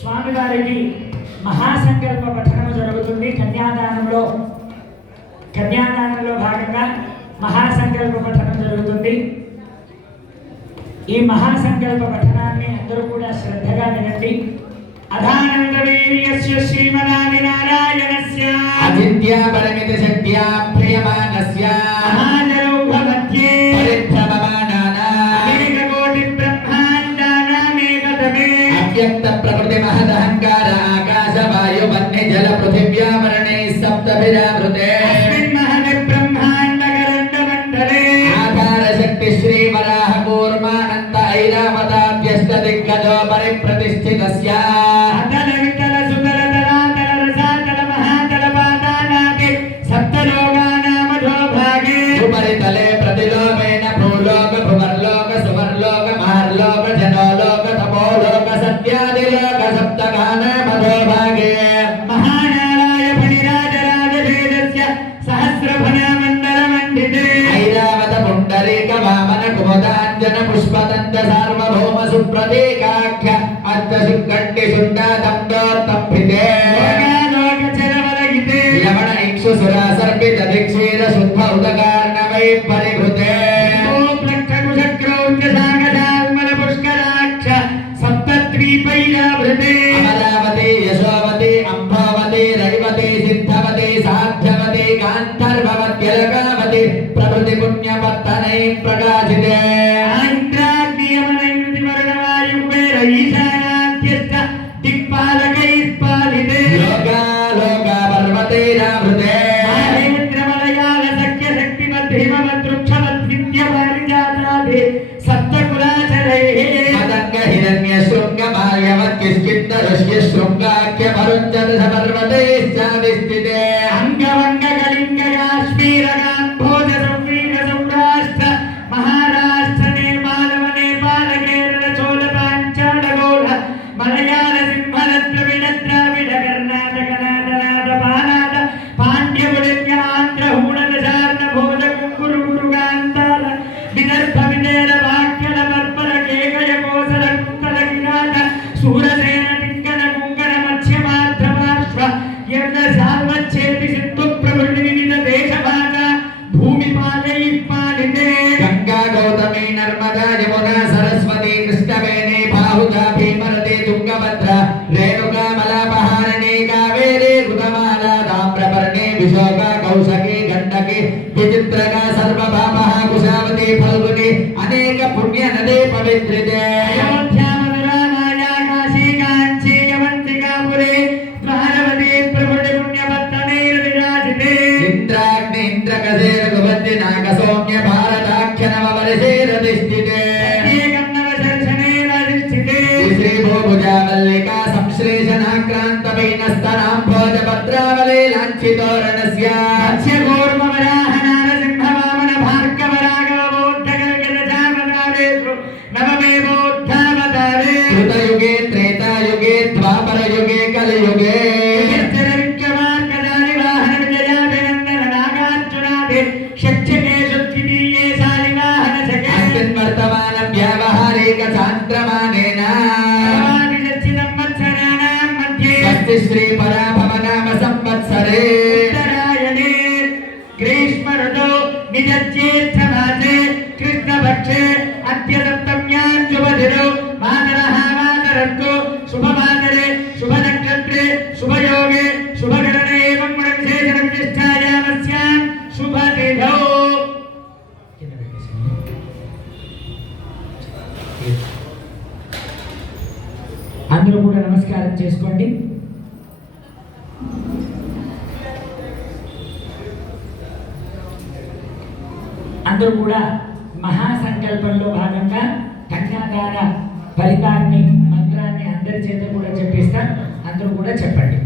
స్వామివారికి మహాసంకల్ప పఠనం జరుగుతుంది. కన్యాదానంలో భాగంగా మహాసంకల్ప పఠనం జరుగుతుంది. ఈ మహాసంకల్ప పఠనాన్ని అందరూ కూడా శ్రద్ధగా వినండి. అధానందవీర్యస్య శ్రీమన్నారాయణస్య అజిత్య పరిమిత శక్త్యా ప్రియమానస్య మహాజలౌఘమధ్యే పరిభ్రమమానానా అనేక కోటి బ్రహ్మాండానామేకతమే అవ్యక్త ప్రకృతి మహదహంకార ఆకాశ వాయు వన్య జల పృథివ్యావరణే సప్తభిరావృతే అస్మిన్ మహది బ్రహ్మాండగరండ మండలే ఆధార శక్తి శ్రీ వరాహ కూర్మానంద ఐరావతాభ్యస్త దిగ్గజో పరిప్రతిష్ఠితస్య అతల వితల సుతల తలాతల రసాతల మహాతల పాదానాది సప్తలోకానామధో భాగే ఉపరితలే ప్రతిలోకేన భూలోక భువర్లోక సువర్లోక మహర్లోక జనోలోక తపోలోక సత్యాదిలోక సప్తగానామధో భాగే మహానారాయ ఫణిరాజరాజభేదస్య సహస్రఫణమండలమండితే ఐరావత పుండరీక వామన కుముదాంజన పుష్పదంత సార్వభౌమ సుప్రతీకాఖ్య అర్ధశుకంటి శుండాదండోత్తంభితే లోకాలోకచరవలగితే లవణ ఇక్షు సురాసర్పిత దిక్షీర శుద్ధ ఉదకార్ణవై పరిభృతే ప్లక్షకుశక్రౌర్జసాగసాల్మల పుష్కరాక్ష సప్తద్వీపైరావృతే అమరావతి యశోవతి అంభావతి రైవతి సిద్ధవతి సాధ్యవతి గాంధర్వవత్యలకావతి ప్రభృతి పుణ్యపత్తనై ప్రకాశితే ఈశానాద్యశ్చ దిక్పాలకైః లోకా పర్వతైరావృతే మహేంద్రమలయాల సఖ్య శక్తిమద్భీమద్వృక్షమద్విద్యపారిజాతాది సప్తకులాచరైః మదంగ హిరణ్య శృంగ భార్యవత్ కిష్కింద ఋష్య శృంగాఖ్య పరుంచత సమర్వతైశ్చాదిస్థితే అంగవంగ కళింగ కాశ్మీర కాంభోజ సంవీర సౌరాష్ట్ర మహారాష్ట్ర నిర్మాలవ నేపాల కేరళ చోళ పాంచాల గౌడ మలయాళ సింహల ద్రవిడ ద్రావిడ కర్ణాటక నాటనాట పానాట పాండ్యముడిన్య ఆంధ్ర హూణల శార్ణ భోజ కుంకురు గురుగాంతాల విదర్భ విదేల వాక్యల పర్పల కేకయ కోసల కుంకల కిరాట సూరసేన టింకణ కుంకణ మత్స్యమాత్ర పార్శ్వ యజ్ఞ సాల్వచ్చేతి సింధు ప్రవృత్తి వివిధ దేశ భాష భూమి పాలైః పాలితే గంగా గౌతమి నర్మదా యమునా సరస్వతి కృష్ణవేణి బాహుగా భీమరతి తుంగభద్ర రేణుకా మలాపహారిణి కావేరి రుదమాల తామ్రపర్ణి విశోక కౌశకి గండకి విచిత్రగా సర్వభామః కుశావతి ఫల్గుని అనేక పుణ్య నదే పవిత్రితే అయోధ్యా మధురా మాయా కాశీ కాంచీ యవంతికాపురే ద్వారవతి ప్రభృతి పుణ్యపత్తనైర్విరాజితే ఇంద్రాగ్ని ఇంద్రకసేర గుబంది నాగ సౌమ్య భారతాఖ్య నవవరిశేరధిష్ఠితే శ్రీ భూభుజా మల్లికా సంశ్లేషణాక్రాంత పైనస్తనాంభోజ భద్రావళి లాంఛితోరణస్య కృతయుగే త్రేతాయుగే ద్వాపరయుగే కలియుగే వర్తమానం వ్యావహారిక చాంద్రమానేన స్వస్తి శ్రీ పరాభవ నామ సంవత్సరే గ్రీష్మ ఋతు నిజజ్యేష్ఠ మాసే కృష్ణపక్షే అత్యసప్తమ్యాం శుభదినౌ మాతరః మాతరస్తు శుభమాతరే శుభనక్షత్రే శుభయోగే శుభకరణే ఏవం గుణవిశేషణ విశిష్టాయామస్యాం శుభతిథౌ. అందరూ కూడా నమస్కారం చేసుకోండి. అందరూ కూడా మహాసంకల్పంలో భాగంగా కన్యాదాన ఫలితాన్ని మంత్రాన్ని అందరి చేత కూడా చెప్పిస్తాం. అందరూ కూడా చెప్పండి.